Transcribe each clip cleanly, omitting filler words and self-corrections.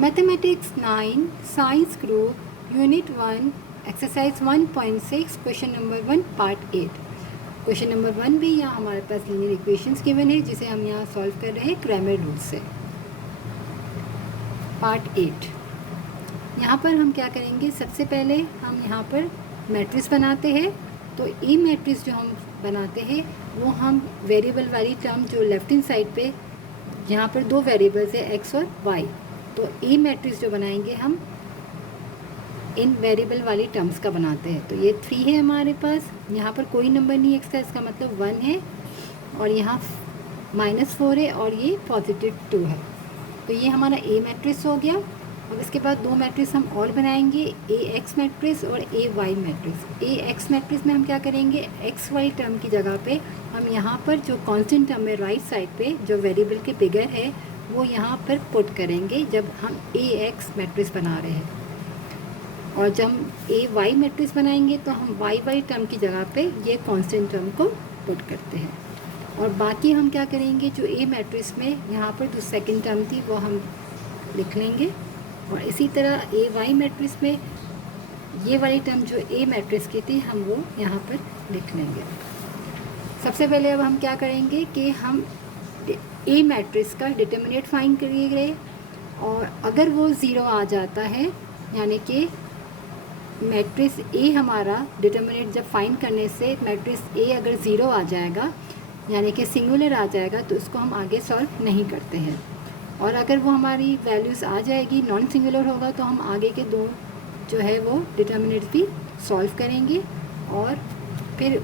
Mathematics 9 science group unit 1 exercise 1.6 question number 1 part 8। Question number 1 भी यहाँ हमारे पास linear equations given है जिसे हम यहाँ सॉल्व कर रहे हैं क्रैमर रूल से। पार्ट 8 यहाँ पर हम क्या करेंगे, सबसे पहले हम यहाँ पर मैट्रिक्स बनाते हैं। तो ए मैट्रिक्स जो हम बनाते हैं वो हम वेरिएबल वाली टर्म जो लेफ्ट हैंड साइड पे यहाँ पर दो वेरिएबल्स है एक्स और वाई, तो ए मैट्रिक्स जो बनाएंगे हम इन वेरिएबल वाली टर्म्स का बनाते हैं। तो ये 3 है हमारे पास, यहाँ पर कोई नंबर नहीं एक्स का, इसका मतलब 1 है, और यहाँ -4 है और ये +2 है। तो ये हमारा ए मैट्रिक्स हो गया। अब इसके बाद दो मैट्रिक्स हम और बनाएंगे, ए एक्स मैट्रिक्स और ए वाई मैट्रिक्स। ए एक्स मैट्रिक्स में हम क्या करेंगे, एक्स वाई टर्म की जगह पे हम यहाँ पर जो कांस्टेंट टर्म है राइट साइड पे जो वेरिएबल के बिगर है वो यहाँ पर पुट करेंगे जब हम ए एक्स मैट्रिक्स बना रहे हैं। और जब ए वाई मैट्रिक्स बनाएंगे तो हम वाई वाई टर्म की जगह पे ये कांस्टेंट टर्म को पुट करते हैं। और बाकी हम क्या करेंगे, जो ए मैट्रिक्स में यहाँ पर जो सेकंड टर्म थी वो हम लिख लेंगे, और इसी तरह ए वाई मैट्रिक्स में ये वाली टर्म जो ए मैट्रिक्स की थी हम वो यहाँ पर लिख लेंगे। सबसे पहले अब हम क्या करेंगे कि हम ए मैट्रिक्स का डिटर्मिनेंट फाइंड करेंगे, और अगर वो 0 आ जाता है यानी कि मैट्रिक्स ए हमारा डिटर्मिनेंट जब फाइंड करने से मैट्रिक्स ए अगर 0 आ जाएगा यानी कि सिंगुलर आ जाएगा तो उसको हम आगे सॉल्व नहीं करते हैं। और अगर वो हमारी वैल्यूज़ आ जाएगी नॉन सिंगुलर होगा तो हम आगे के दो जो है वो डिटर्मिनेंट भी सॉल्व करेंगे और फिर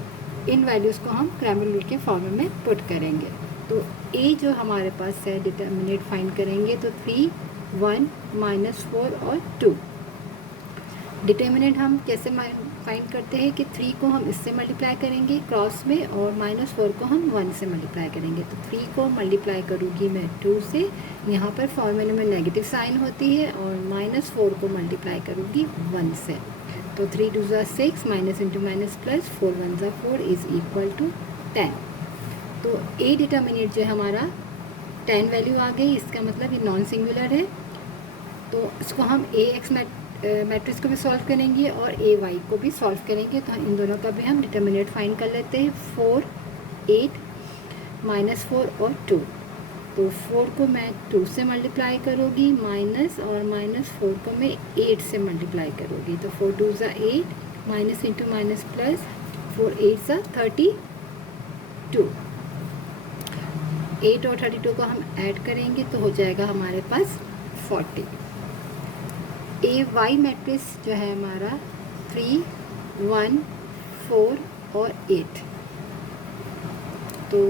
इन वैल्यूज़ को हम क्रैमर रूल के फॉर्मूले में पुट करेंगे। तो ए जो हमारे पास है डिटर्मिनेंट फाइंड करेंगे तो 3, 1, -4 और 2। डिटर्मिनेंट हम कैसे फाइंड करते हैं कि 3 को हम इससे मल्टीप्लाई करेंगे क्रॉस में और -4 को हम 1 से मल्टीप्लाई करेंगे। तो 3 को मल्टीप्लाई करूँगी मैं 2 से, यहाँ पर फॉर्मूले में नेगेटिव साइन होती है, और -4 को मल्टीप्लाई करूँगी 1 से। तो 3 2 6 minus into minus plus 4 1 4 is equal to 10। तो ए डिटर्मिनेंट जो है हमारा 10 वैल्यू आ गई, इसका मतलब ये नॉन सिंगुलर है। तो इसको हम ए एक्स मैट्रिक्स को भी सॉल्व करेंगे और ए वाई को भी सॉल्व करेंगे। तो इन दोनों का भी हम डिटर्मिनेंट फाइंड कर लेते हैं। 4, 8, -4 और 2। तो 4 को मैं 2 से मल्टीप्लाई करूँगी माइनस, और -4 को मैं 8 से मल्टीप्लाई करूँगी। तो 4 2 8, माइनस इंटू माइनस प्लस 4 8 32। 8 और 32 को हम ऐड करेंगे तो हो जाएगा हमारे पास 40। ए वाई मैट्रिक्स जो है हमारा 3, 1, 4 और 8। तो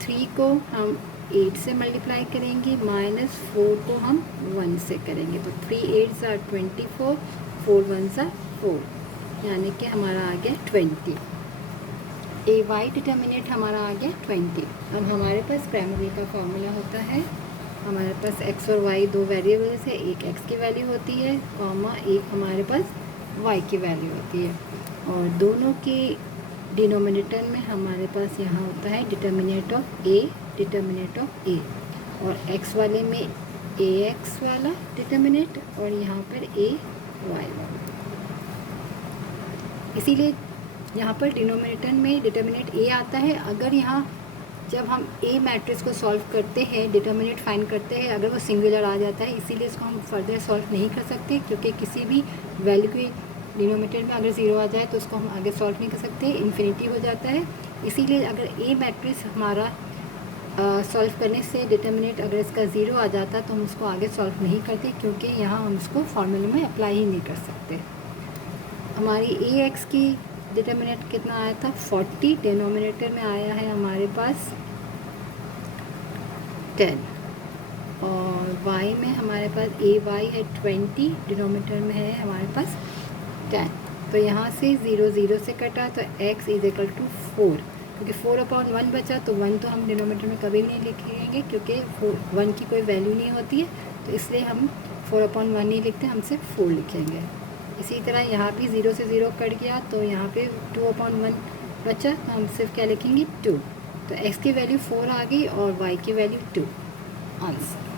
3 को हम 8 से मल्टीप्लाई करेंगे, -4 को हम 1 से करेंगे। तो 3 8 24, 4 1 4, यानी कि हमारा आ गया 20। ए वाई डिटर्मिनेंट हमारा आ गया 20। अब हमारे पास क्रैमर रूल का फॉर्मूला होता है, हमारे पास एक्स और वाई दो वेरिएबल्स है, एक एक्स की वैल्यू होती है कॉमा एक हमारे पास वाई की वैल्यू होती है, और दोनों के डिनोमिनेटर में हमारे पास यहाँ होता है determinant of A, determinant of A, और एक्स वाले में ए एक्स वाला डिटर्मिनेंट और यहाँ पर ए वाई वाला। इसीलिए यहाँ पर डिनोमिनेटर में डिटर्मिनेंट ए आता है। अगर यहाँ जब हम ए मैट्रिक्स को सॉल्व करते हैं, डिटर्मिनेंट फाइंड करते हैं, अगर वो सिंगुलर आ जाता है, इसीलिए इसको हम फर्दर सॉल्व नहीं कर सकते, क्योंकि किसी भी वैल्यू के डिनोमिनेटर में अगर 0 आ जाए तो उसको हम आगे सॉल्व नहीं कर सकते, इन्फिनिटी हो जाता है। इसीलिए अगर ए मैट्रिक्स हमारा सॉल्व करने से डिटर्मिनेंट अगर इसका 0 आ जाता तो हम उसको आगे सॉल्व नहीं करते, क्योंकि यहाँ हम इसको फॉर्मूले में अप्लाई ही नहीं कर सकते। हमारी ए एक्स की डिटर्मिनेंट कितना आया था 40, डिनोमिनेटर में आया है हमारे पास 10, और y में हमारे पास ए वाई है 20, डिनोमिनेटर में है हमारे पास 10। तो यहाँ से 0 0 से कटा तो x इज इक्वल टू 4, क्योंकि 4/1 बचा, तो 1 तो हम डिनोमिनेटर में कभी नहीं लिखेंगे क्योंकि 1 की कोई वैल्यू नहीं होती है, तो इसलिए हम 4/1 नहीं लिखते, हम सिर्फ 4 लिखेंगे। इसी तरह यहाँ भी 0 से 0 कट गया तो यहाँ पे 2/1 बचा, तो हम सिर्फ क्या लिखेंगे 2। तो x की वैल्यू 4 आ गई और y की वैल्यू 2। आंसर।